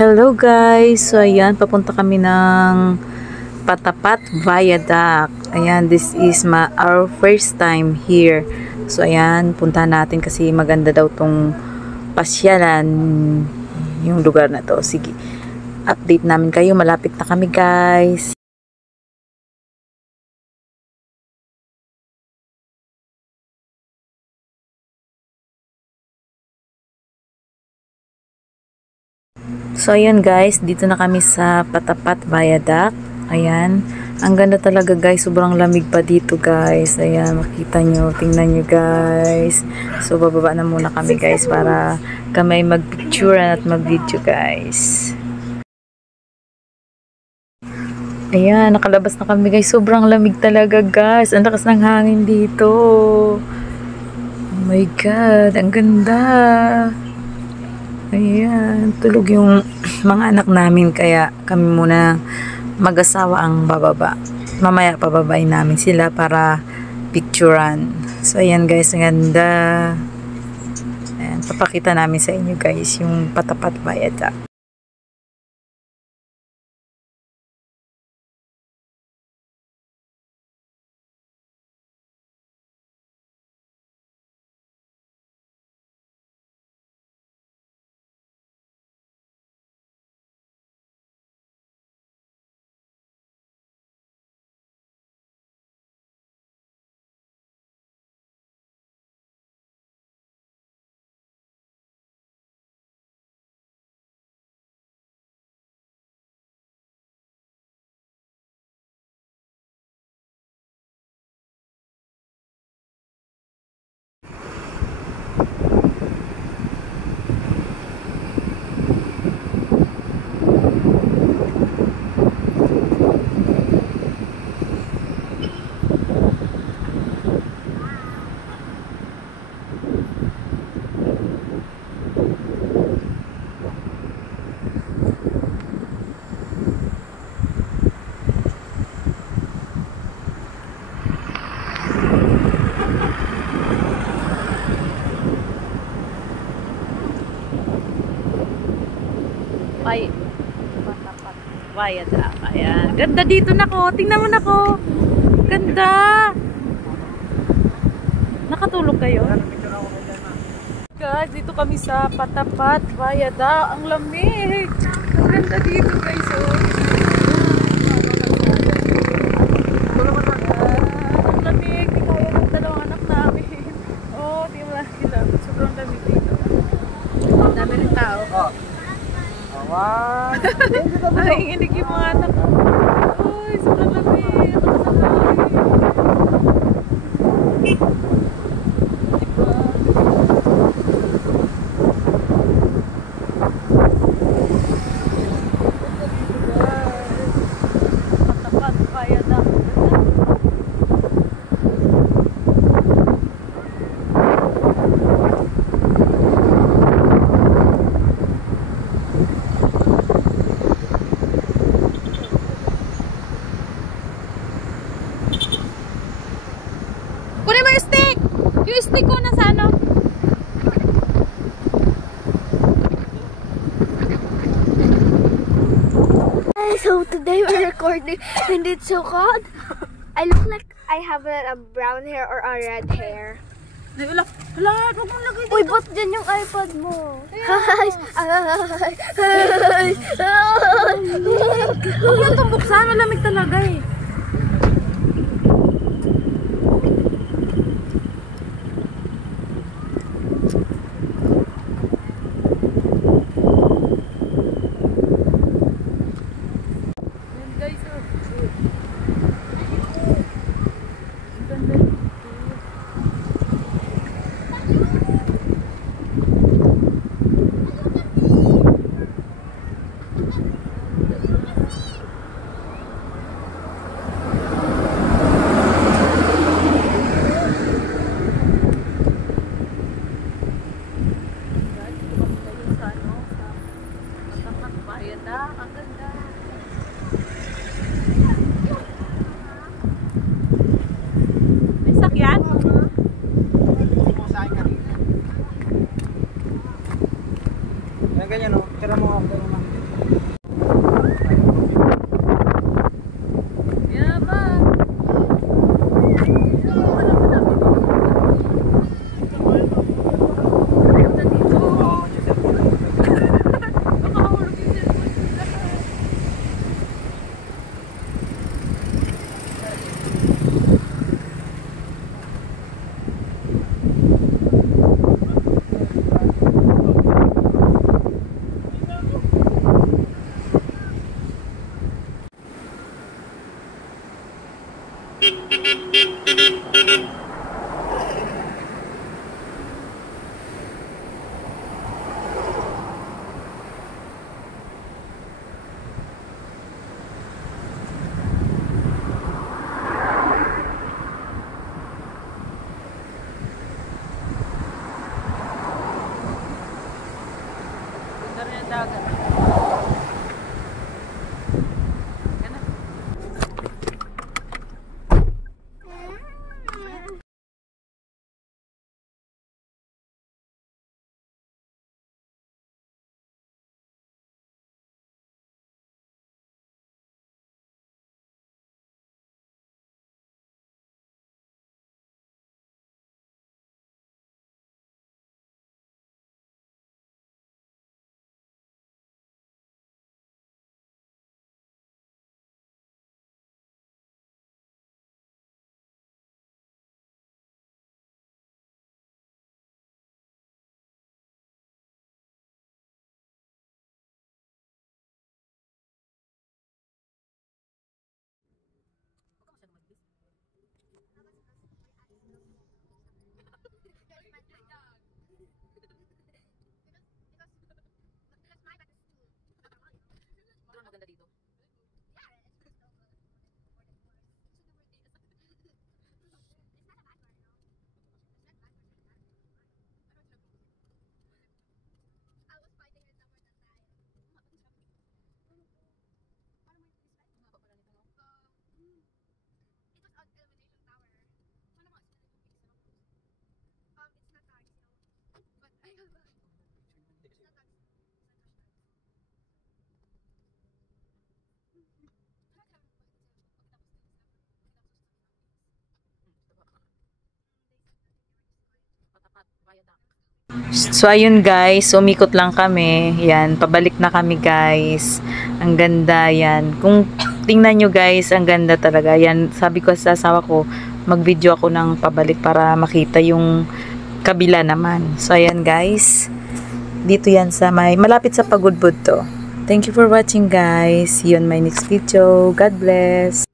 Hello guys! So ayan, papunta kami ng Patapat Viaduct. Ayan, this is our first time here. So ayan, puntahan natin kasi maganda daw tong pasyalan yung lugar na to. Sige, update namin kayo. Malapit na kami guys. So ayan guys, dito na kami sa Patapat Viaduct. Ayan, ang ganda talaga guys, sobrang lamig pa dito guys. Ayan, makita nyo, tingnan nyo guys. So bababa na muna kami guys para kami magpicturean at mag-video guys. Ayan, nakalabas na kami guys, sobrang lamig talaga guys. Ang lakas ng hangin dito. Oh my god, ang ganda. Ayan, tulog yung mga anak namin kaya kami muna mag-asawa ang bababa. Mamaya pababain namin sila para picturean. So ayan guys, ang ganda. Ayan, papakita namin sa inyo guys yung Patapat Viaduct. Patapat Viaduct. Ayan. Ganda dito na ko. Tingnan mo na ko. Ganda. Nakatulog kayo? Guys, dito kami sa Patapat Viaduct. Ang lamig. Ang ganda dito guys. Oh. Ang lamig. Di kaya ng dalawang anak namin. Oh, di mo lang sila. Sobrang lamig dito. Dami rin tao. Oh. Ay, inig yung mga anak ko. Uy, sobrang lamig. Patapat Viaduct. Kunin mo yung stick! Yung stick ko nasa ano? So today we're recording and it's so cold. I look like I have a brown hair or a red hair. Wala, wag mong lagay dito. Uy, ba't dyan yung iPad mo? Huwag yung tumbuksan, malamig talaga eh. Ang ganda. May sakyan? Ganyan o, tira mo ako. Maganda dito. So ayun guys, umikot lang kami. Yan, pabalik na kami guys. Ang ganda yan. Kung tingnan nyo guys, ang ganda talaga. Yan, sabi ko sa asawa ko, mag-video ako ng pabalik para makita yung kabila naman. So ayan guys, dito yan sa malapit sa Pagudbud to. Thank you for watching guys. See you on my next video. God bless.